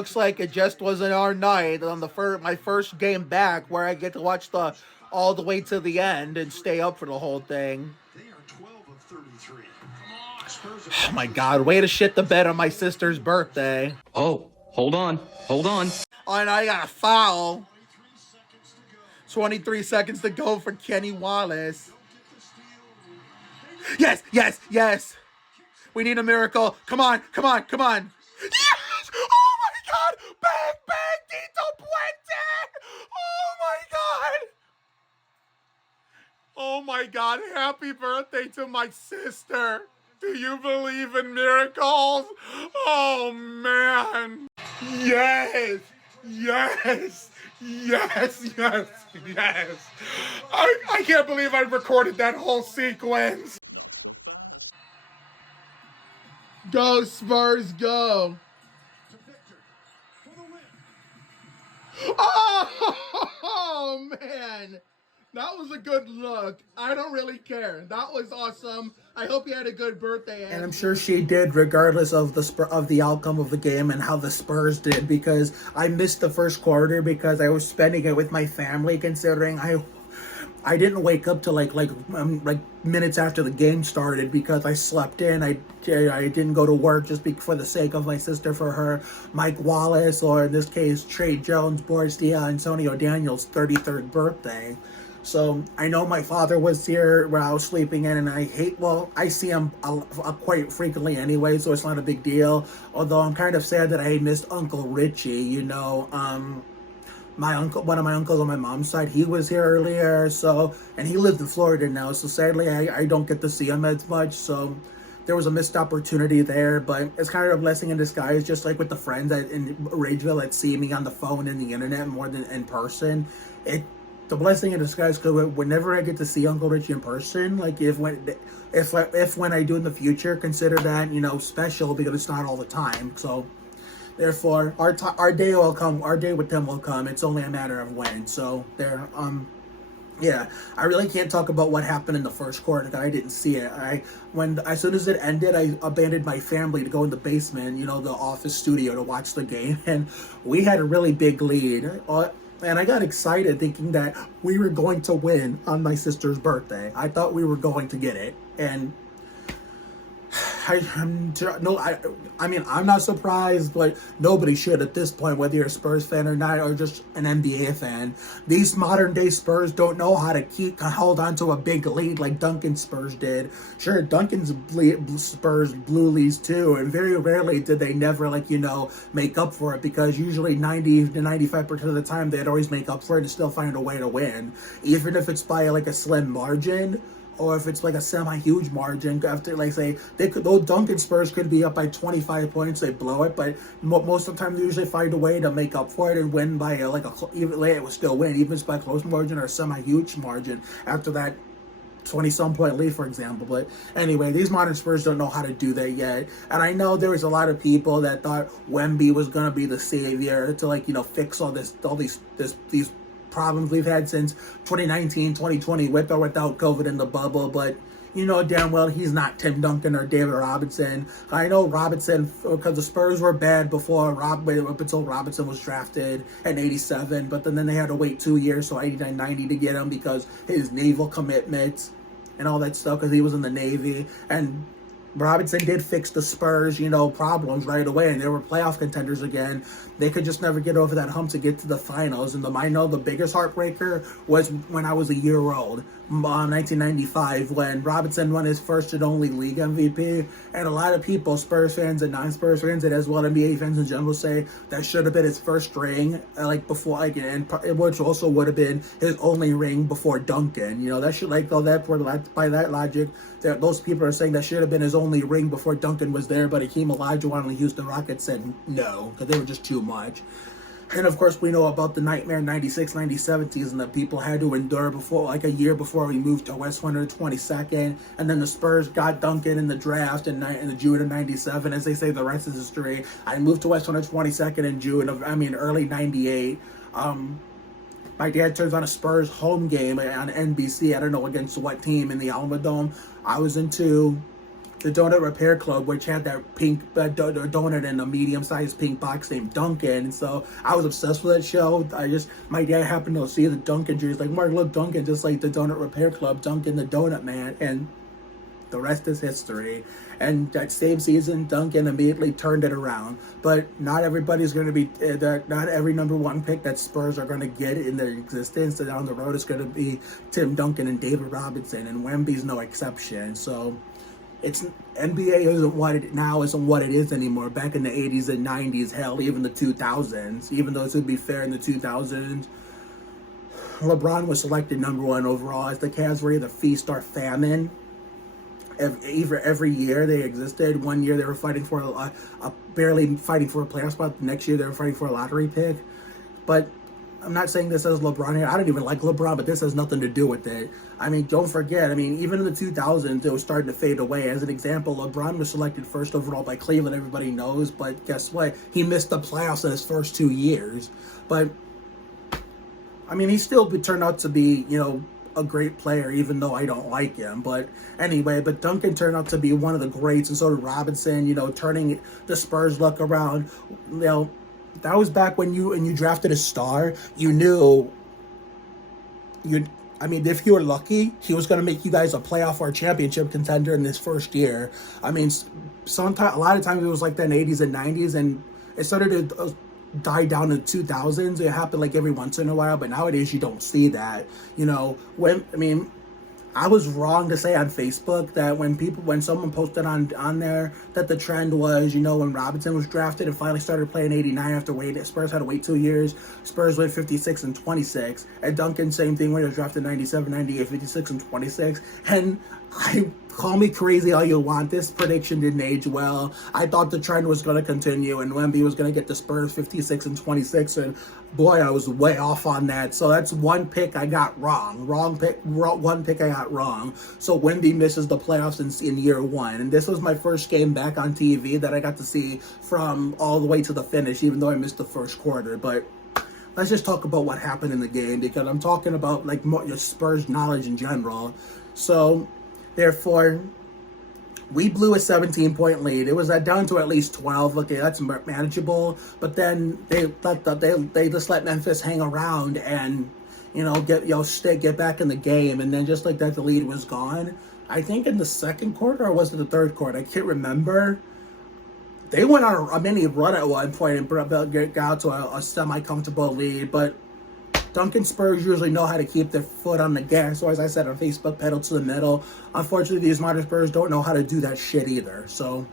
looks like it just wasn't our night on my first game back, where I get to watch the all the way to the end and stay up for the whole thing. Oh my God, way to shit the bed on my sister's birthday. Oh, hold on, hold on. Oh, and I got a foul. 23 seconds to go for Kenny Wallace. Yes, yes, yes. We need a miracle. Come on, come on, come on. Yes! Oh my God! Bang, bang, Tito Puente! Oh my God! Oh my God, happy birthday to my sister. Do you believe in miracles? Oh man. Yes, yes, yes, yes, yes. I can't believe I recorded that whole sequence. Go Spurs, go. Oh man. That was a good look. I don't really care. That was awesome. I hope you had a good birthday. And I'm sure she did, regardless of the outcome of the game and how the Spurs did, because I missed the first quarter because I was spending it with my family, considering I didn't wake up till like minutes after the game started because I slept in. I didn't go to work just for the sake of my sister, for her Mike Wallace, or in this case Trey Jones, Boris Diaw, Antonio Daniels' 33rd birthday. So I know my father was here where I was sleeping in, and I see him quite frequently anyway, so it's not a big deal. Although I'm kind of sad that I missed Uncle Richie, my uncle, one of my uncles on my mom's side, he was here earlier, and he lives in Florida now, so sadly I don't get to see him as much, so there was a missed opportunity there, but it's kind of a blessing in disguise, just like with the friends in Rageville that see me on the phone and the internet more than in person. The blessing in disguise, because whenever I get to see Uncle Richie in person, like if when I do in the future, consider that special, because it's not all the time. So therefore, our day will come. Our day with them will come. It's only a matter of when. So there. Yeah, I really can't talk about what happened in the first quarter. I didn't see it. As soon as it ended, I abandoned my family to go in the basement, the office studio, to watch the game, and we had a really big lead. And I got excited thinking that we were going to win on my sister's birthday. I thought we were going to get it. And I'm not surprised, but nobody should at this point, whether you're a Spurs fan or not, or just an NBA fan. These modern day Spurs don't know how to hold on to a big lead like Duncan's Spurs did. Sure, Duncan's Spurs blew leads too, and very rarely did they never make up for it, because usually 90 to 95% of the time they'd always make up for it and still find a way to win, even if it's by a slim margin. Or if it's a semi-huge margin, after those Duncan Spurs could be up by 25 points, they blow it, but most of the time they usually find a way to make up for it and win by even it will still win, even if it's by a close margin or a semi-huge margin after that 20-some point lead, for example. But anyway, these modern Spurs don't know how to do that yet. And I know there was a lot of people that thought Wemby was gonna be the savior to fix all these problems we've had since 2019, 2020, with or without COVID in the bubble, but damn well he's not Tim Duncan or David Robinson. I know Robinson, because the Spurs were bad up until Robinson was drafted in 87, but then they had to wait 2 years, so 89, 90 to get him, because his naval commitments and all that stuff, because he was in the Navy. And Robinson did fix the Spurs, problems right away, and they were playoff contenders again. They could just never get over that hump to get to the finals. And I know the biggest heartbreaker was when I was a year old, 1995, when Robinson won his first and only league MVP. And a lot of people, Spurs fans and non-Spurs fans, and as well NBA fans in general, say that should have been his first ring, which also would have been his only ring before Duncan. That should by that logic, those people are saying that should have been his only ring before Duncan was there. But Hakeem Olajuwon and the Houston Rockets said no, because they were just too much. And of course, we know about the nightmare 96-97 season that people had to endure a year before we moved to West 122nd. And then the Spurs got Duncan in the draft in the June of 97. As they say, the rest is history. I moved to West 122nd in early 98. My dad turns on a Spurs home game on NBC. I don't know against what team in the Alamo Dome. I was into the Donut Repair Club, which had that pink donut in a medium-sized pink box named Duncan. So I was obsessed with that show. My dad happened to see the Duncan jersey. Like, Mark, look, Duncan, just like the Donut Repair Club, Duncan the Donut Man. And the rest is history. And that same season, Duncan immediately turned it around. But not everybody's going to be, not every number one pick that Spurs are going to get in their existence. And down the road, it's going to be Tim Duncan and David Robinson. And Wemby's no exception. So it's NBA isn't what it is anymore. Back in the 80s and 90s, hell, even the 2000s. Even though, to be fair, in the 2000s, LeBron was selected number one overall, as the Cavs were either feast or famine. Every year they existed. One year they were fighting for barely fighting for a playoff spot. The next year they were fighting for a lottery pick. But I'm not saying this as LeBron here. I don't even like LeBron, but this has nothing to do with it. I mean, don't forget, even in the 2000s, it was starting to fade away. As an example, LeBron was selected first overall by Cleveland, everybody knows, but guess what? He missed the playoffs in his first 2 years. But, he still turned out to be, a great player, even though I don't like him. But anyway, Duncan turned out to be one of the greats, and so did Robinson, turning the Spurs luck around. That was back when you drafted a star, you knew if you were lucky, he was going to make you guys a playoff or a championship contender in this first year. A lot of times it was like that in the 80s and 90s, and it started to die down in the 2000s. It happened like every once in a while, but nowadays you don't see that. I was wrong to say on Facebook that when someone posted on there that the trend was, when Robinson was drafted and finally started playing 89 after waiting, Spurs had to wait 2 years. Spurs went 56 and 26. And Duncan, same thing when he was drafted 97, 98, 56 and 26. And call me crazy all you want. This prediction didn't age well. I thought the trend was going to continue and Wemby was going to get the Spurs 56 and 26. And boy, I was way off on that. So that's one pick I got wrong. One pick I got wrong. So Wemby misses the playoffs in year one. And this was my first game back on TV that I got to see from all the way to the finish, even though I missed the first quarter. But let's just talk about what happened in the game, because I'm talking about your Spurs knowledge in general. So therefore, we blew a 17-point lead. It was down to at least 12. Okay, that's manageable. But then they just let Memphis hang around and get back in the game. And then just like that, the lead was gone. I think in the second quarter, or was it the third quarter? I can't remember. They went on a mini run at one point and got out to a semi-comfortable lead. But Duncan Spurs usually know how to keep their foot on the gas. So as I said on Facebook, pedal to the metal. Unfortunately, these modern Spurs don't know how to do that shit either. So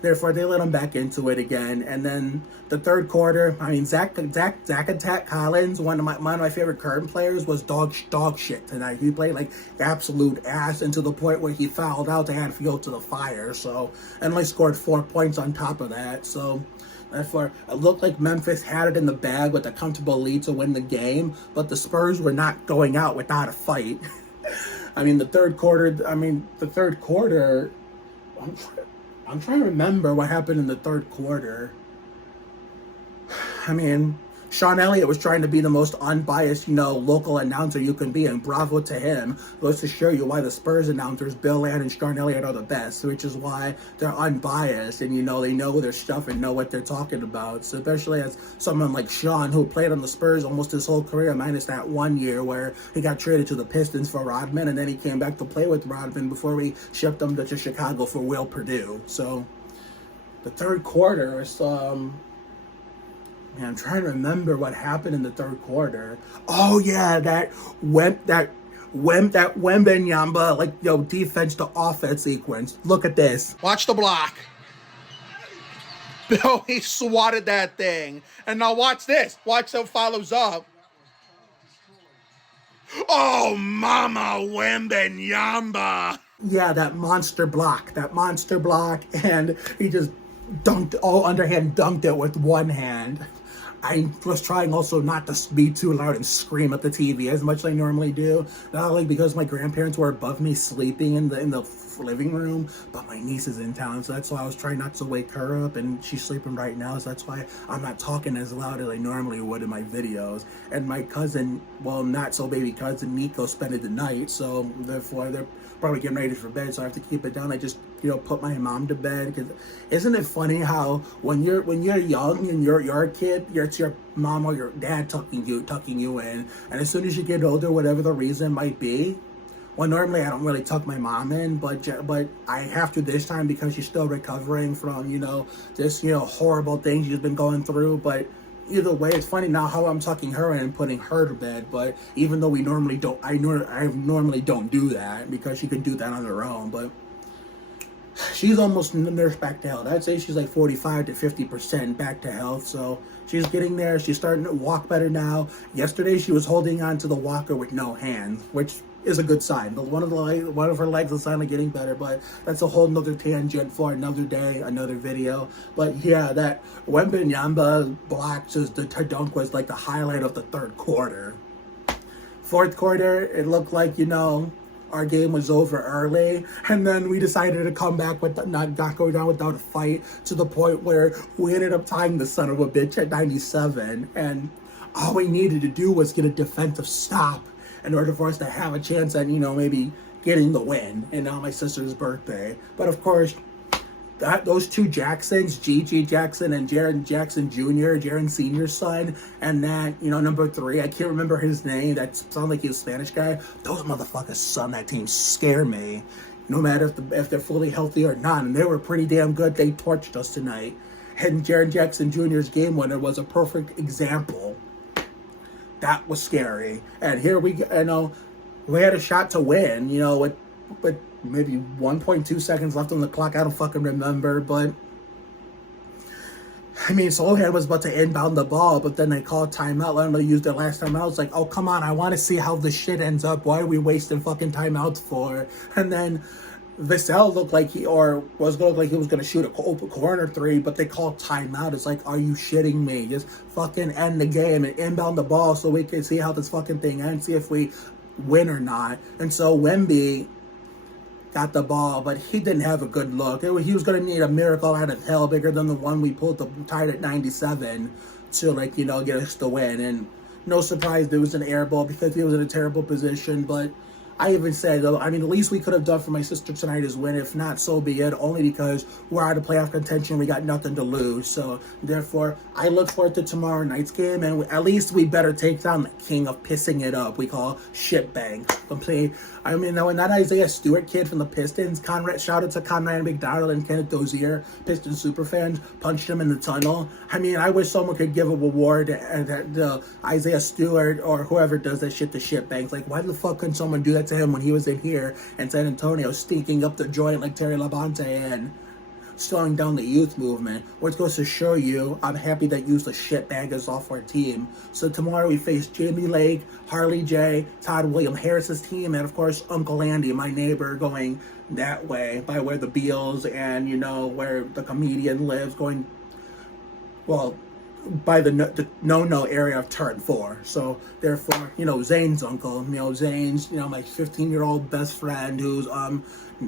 therefore, they let them back into it again. And then the third quarter, Zach Attack Collins, one of my favorite current players, was dog shit tonight. He played like absolute ass, and to the point where he fouled out to add fuel to the fire. So, and only scored 4 points on top of that. So therefore, it looked like Memphis had it in the bag with a comfortable lead to win the game, but the Spurs were not going out without a fight. The third quarter, I'm trying to remember what happened in the third quarter. Sean Elliott was trying to be the most unbiased, local announcer you can be, and bravo to him. Goes to show you why the Spurs announcers, Bill Land and Sean Elliott, are the best, which is why they're unbiased, and they know their stuff and know what they're talking about. So especially as someone like Sean, who played on the Spurs almost his whole career, minus that 1 year where he got traded to the Pistons for Rodman, and then he came back to play with Rodman before we shipped him to Chicago for Will Perdue. So the third quarter is I'm trying to remember what happened in the third quarter. Oh yeah, that Wembanyama, defense to offense sequence. Look at this. Watch the block. Bill, he swatted that thing. And now watch this. Watch how follows up. Oh, mama Wembanyama. Yeah, that monster block. And he just underhand dunked it with one hand. I was trying also not to be too loud and scream at the TV as much as I normally do. Not only because my grandparents were above me sleeping in the living room, but my niece is in town, so that's why I was trying not to wake her up, and she's sleeping right now, so that's why I'm not talking as loud as I normally would in my videos. And my cousin, well, not so baby cousin Nico, spent the night, so therefore they're probably getting ready for bed, so I have to keep it down. I just, put my mom to bed, because isn't it funny how when you're young and you're a kid, it's your mom or your dad tucking you in, and as soon as you get older, whatever the reason might be, well, normally I don't really tuck my mom in, but I have to this time because she's still recovering from, this, horrible things she's been going through. But either way, it's funny now how I'm tucking her in and putting her to bed. But even though we normally don't, I normally don't do that because she can do that on her own. But she's almost nursed back to health. I'd say she's like 45 to 50% back to health. So she's getting there. She's starting to walk better now. Yesterday, she was holding on to the walker with no hands, which is a good sign. One of her legs is finally getting better, but that's a whole nother tangent for another day, another video. But yeah, that Wembanyama block, just the dunk, was like the highlight of the third quarter. Fourth quarter, it looked like, our game was over early, and then we decided to come back with not go down without a fight, to the point where we ended up tying the son of a bitch at 97, and all we needed to do was get a defensive stop in order for us to have a chance at, maybe getting the win, and on my sister's birthday. But of course, those two Jacksons, Gigi Jackson and Jaren Jackson Jr., Jaren Sr.'s son, and that, number 3, I can't remember his name, that sounds like he was a Spanish guy. Those motherfuckers son that team scare me, no matter if they're fully healthy or not, and they were pretty damn good. They torched us tonight. And Jaren Jackson Jr.'s game winner was a perfect example. That was scary. And here we had a shot to win, with maybe 1.2 seconds left on the clock. I don't fucking remember, but Solohan was about to inbound the ball, but then they called timeout, letting them use their last timeout. I was like, oh, come on, I want to see how this shit ends up. Why are we wasting fucking timeouts for? And then Vassell looked like he was going to shoot a corner 3, but they called timeout. It's like, are you shitting me? Just fucking end the game and inbound the ball so we can see how this fucking thing ends, see if we win or not. And so Wemby got the ball, but he didn't have a good look. He was going to need a miracle out of hell bigger than the one we tied at 97 to, get us the win. And no surprise, there was an air ball because he was in a terrible position, but I even said, though, the least we could have done for my sister tonight is win. If not, so be it. Only because we're out of playoff contention. We got nothing to lose. So, therefore, I look forward to tomorrow night's game. And at least we better take down the king of pissing it up. We call shitbang. When that Isaiah Stewart kid from the Pistons, shout out to Conrad McDonald and Kenneth Dozier, Pistons superfans, punched him in the tunnel. I wish someone could give a reward to Isaiah Stewart or whoever does that shit to shitbangs. Like, why the fuck couldn't someone do that to him when he was in here in San Antonio, stinking up the joint like Terry Labonte and slowing down the youth movement? Which goes to show you, I'm happy that you used the shitbaggers off our team. So tomorrow we face Jamie Lake, Harley J, Todd William Harris's team, and of course Uncle Andy, my neighbor, going that way by where the Beals and where the comedian lives, going by the no area of turn 4. So therefore, Zane's uncle, Zane's, my 15-year-old best friend whose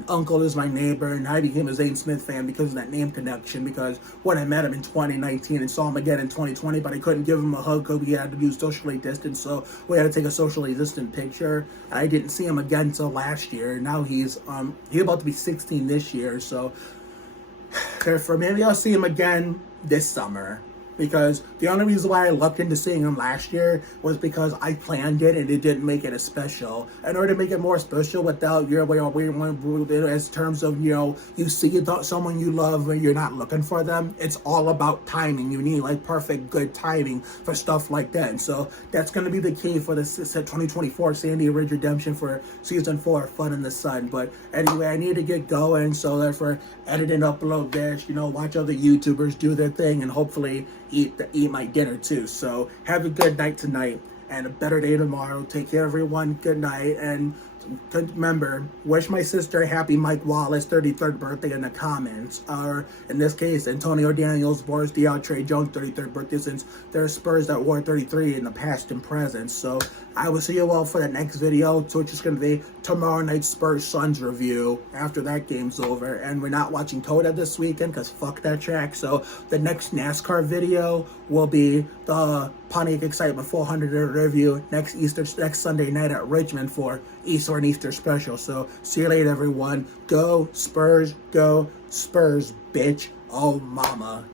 uncle is my neighbor, and I became a Zane Smith fan because of that name connection, because when I met him in 2019 and saw him again in 2020, but I couldn't give him a hug because we had to do socially distance, so we had to take a socially distant picture. I didn't see him again until last year. Now he's about to be 16 this year, so therefore maybe I'll see him again this summer. Because the only reason why I looked into seeing him last year was because I planned it and it didn't make it as special. In order to make it more special without your way, as terms of, you see someone you love when you're not looking for them, it's all about timing. You need perfect good timing for stuff like that. And so that's going to be the key for the 2024 Sandy Ridge Redemption for season 4, Fun in the Sun. But anyway, I need to get going, so therefore edit and upload this, watch other YouTubers do their thing, and hopefully eat my dinner too. So have a good night tonight and a better day tomorrow. Take care, everyone. Good night, and remember, wish my sister happy Mike Wallace 33rd birthday in the comments. Or in this case, Antonio Daniels, Boris Diaw, Trey Jones 33rd birthday, since there are Spurs that wore 33 in the past and present. So I will see you all for the next video, which is going to be tomorrow night's Spurs Suns review after that game's over. And we're not watching Coda this weekend because fuck that track. So the next NASCAR video will be the Pontiac Excitement 400 review next Sunday night at Richmond for Easter and Easter special. So see you later, everyone. Go Spurs, bitch. Oh mama.